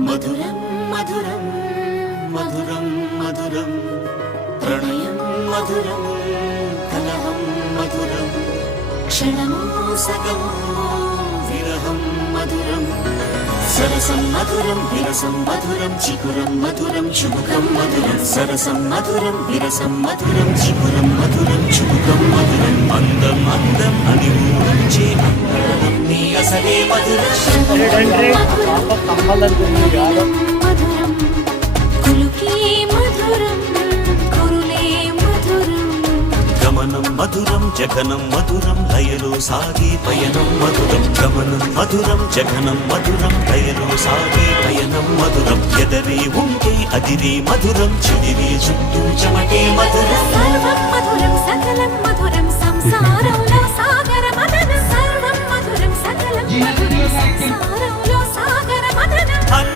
మధురం మధురం మధురం మధురం ప్రణయం మధురం కలహం మధురం క్షణము సగము విరహం మధురం సరసం మధురం విరసం మధురం చికురం మధురం చుబుకం మధురం సరసం మధురం విరసం మధురం చికురం మధురం చుబుకం మధురం అందం అందం అని ఊరించే అందం నీ అసలే మధురం మధురం కులుకే మధురం కురులే మధురం గమనం మధురం జగనం మధురం లయలో సాగే పయనం మధురం గమనం మధురం జగనం మధురం లయలో సాగే పయనం మధురం ఎదరే ఉంటే అదిరే మధురం చెదిరే చుట్టూ చెమటే మధురం సర్వం మధురం సకలం మధురం సంసారంలో సాగర మదనం సర్వం మధురం సకలం మధురం సంసారం